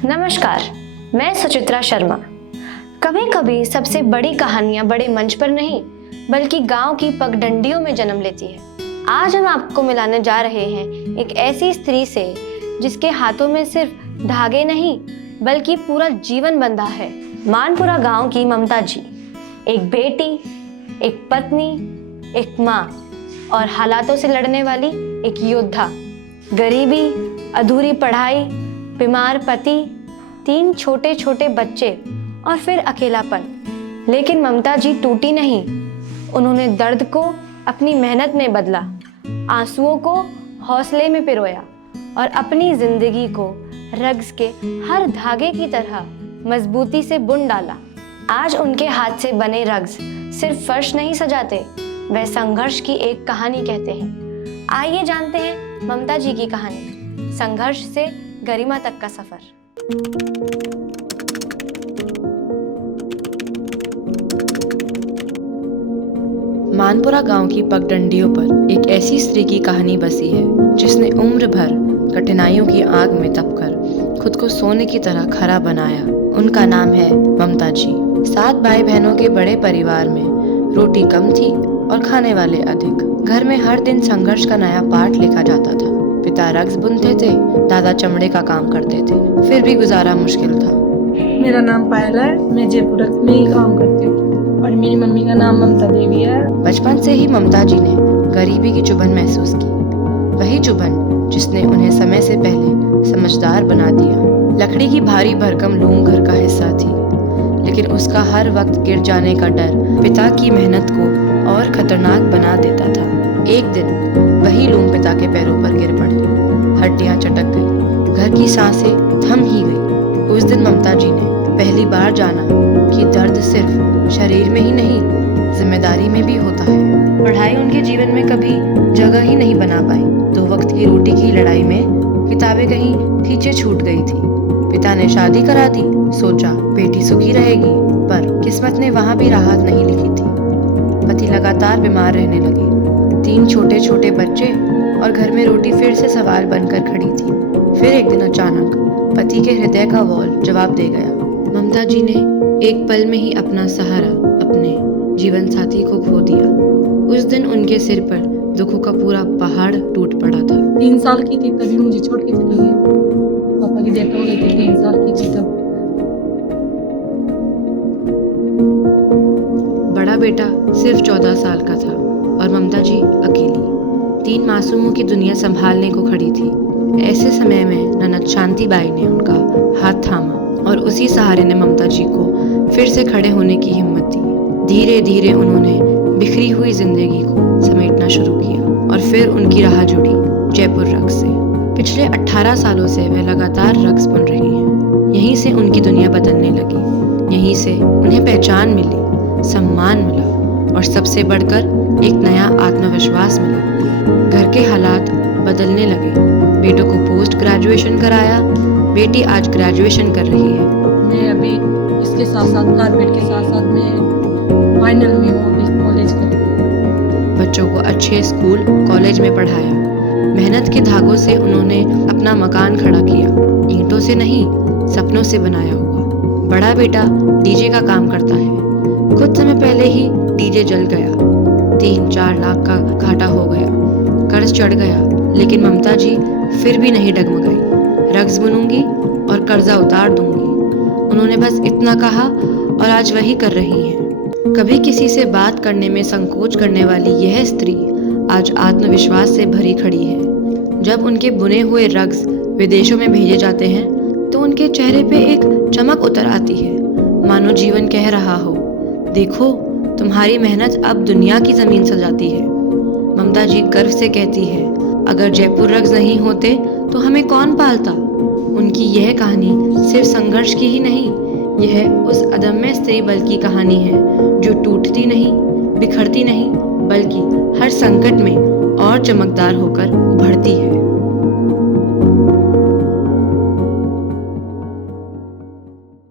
नमस्कार, मैं सुचित्रा शर्मा। कभी कभी सबसे बड़ी कहानियां बड़े मंच पर नहीं बल्कि गांव की पगडंडियों में जन्म लेती है। आज हम आपको मिलाने जा रहे हैं एक ऐसी स्त्री से जिसके हाथों में सिर्फ धागे नहीं बल्कि पूरा जीवन बंधा है। मानपुरा गांव की ममता जी, एक बेटी, एक पत्नी, एक माँ और हालातों से लड़ने वाली एक योद्धा। गरीबी, अधूरी पढ़ाई, बीमार पति, 3 छोटे छोटे बच्चे और फिर अकेलापन। लेकिन ममता जी टूटी नहीं। उन्होंने दर्द को अपनी मेहनत में बदला, आंसुओं को हौसले में पिरोया और अपनी जिंदगी को रग्स के हर धागे की तरह मजबूती से बुन डाला। आज उनके हाथ से बने रग्स सिर्फ फर्श नहीं सजाते, वह संघर्ष की एक कहानी कहते हैं। आइए जानते हैं ममता जी की कहानी, संघर्ष से गरिमा तक का सफर। मानपुरा गांव की पगडंडियों पर एक ऐसी स्त्री की कहानी बसी है जिसने उम्र भर कठिनाइयों की आग में तपकर खुद को सोने की तरह खरा बनाया। उनका नाम है ममता जी। 7 भाई बहनों के बड़े परिवार में रोटी कम थी और खाने वाले अधिक। घर में हर दिन संघर्ष का नया पाठ लिखा जाता था। पिता रग्स बुनते थे, दादा चमड़े का काम करते थे, फिर भी गुजारा मुश्किल था। मेरा नाम पायल है, मैं जयपुर में ही काम करती हूँ और मेरी मम्मी का नाम ममता देवी है। बचपन से ही ममता जी ने गरीबी की चुभन महसूस की, वही चुभन जिसने उन्हें समय से पहले समझदार बना दिया। लकड़ी की भारी भरकम लूम घर का हिस्सा थी, लेकिन उसका हर वक्त गिर जाने का डर पिता की मेहनत को और खतरनाक बना देता था। एक दिन वही लूम पिता के पैरों पर गिर पड़ी, हड्डियां चटक गई, घर की सांसें थम ही गई। उस दिन ममता जी ने पहली बार जाना कि दर्द सिर्फ शरीर में ही नहीं, जिम्मेदारी में भी होता है। पढ़ाई उनके जीवन में कभी जगह ही नहीं बना पाई। 2 वक्त की रोटी की लड़ाई में किताबें कहीं पीछे छूट गई थी। पिता ने शादी करा दी, सोचा बेटी सुखी रहेगी, पर किस्मत ने वहां भी राहत नहीं लिखी थी। पति लगातार बीमार रहने लगे, 3 छोटे छोटे बच्चे और घर में रोटी फिर से सवाल बनकर खड़ी थी। फिर एक दिन अचानक पति के हृदय का वॉल्व जवाब दे गया। ममता जी ने एक पल में ही अपना सहारा, अपने जीवन साथी को खो दिया। उस दिन उनके सिर पर दुखों का पूरा पहाड़ टूट पड़ा था। 3 साल की थी तभी मुझे छोड़ के चली गई। पापा की डेथ हो गई थी, 3 साल की थी तब। बड़ा बेटा सिर्फ 14 साल का था और ममता जी अकेली 3 मासूमों की दुनिया संभालने को खड़ी थी। ऐसे समय में ननद शांति बाई ने उनका हाथ थामा और उसी सहारे ने ममता जी को फिर से खड़े होने की हिम्मत दी। धीरे धीरे उन्होंने बिखरी हुई जिंदगी को समेटना शुरू किया और फिर उनकी राह जुड़ी जयपुर रग्स से। पिछले 18 सालों से वे लगातार रग्स बुन रही हैं। यहीं से उनकी दुनिया बदलने लगी, यहीं से उन्हें पहचान मिली, सम्मान मिला और सबसे बढ़कर एक नया आत्मविश्वास मिला। घर के हालात बदलने लगे। बेटों को पोस्ट ग्रेजुएशन कराया, बेटी आज ग्रेजुएशन कर रही है। मैं अभी इसके साथ साथ कारपेट के साथ साथ मैं फाइनल में हूँ, अभी कॉलेज कर रही हूँ। बच्चों को अच्छे स्कूल कॉलेज में पढ़ाया। मेहनत के धागों से उन्होंने अपना मकान खड़ा किया, ईंटों से नहीं सपनों से बनाया हुआ। बड़ा बेटा डीजे का काम करता है। कुछ समय पहले ही डीजे जल गया, 3-4 लाख का घाटा हो गया, कर्ज चढ़ गया, लेकिन ममता जी फिर भी नहीं डगमगाई। रग्स बुनूंगी और कर्जा उतार दूंगी, उन्होंने बस इतना कहा और आज वही कर रही हैं। कभी किसी से बात करने में संकोच करने वाली यह स्त्री आज आत्मविश्वास से भरी खड़ी है। जब उनके बुने हुए रग्स विदेशों में भेजे जाते हैं तो उनके चेहरे पे एक चमक उतर आती है, मानो जीवन कह रहा हो, देखो तुम्हारी मेहनत अब दुनिया की जमीन सजाती है। ममता जी गर्व से कहती है, अगर जयपुर रग्स नहीं होते तो हमें कौन पालता। उनकी यह कहानी सिर्फ संघर्ष की ही नहीं, यह उस अदम्य स्त्री बल की कहानी है जो टूटती नहीं, बिखरती नहीं, बल्कि हर संकट में और चमकदार होकर उभरती है।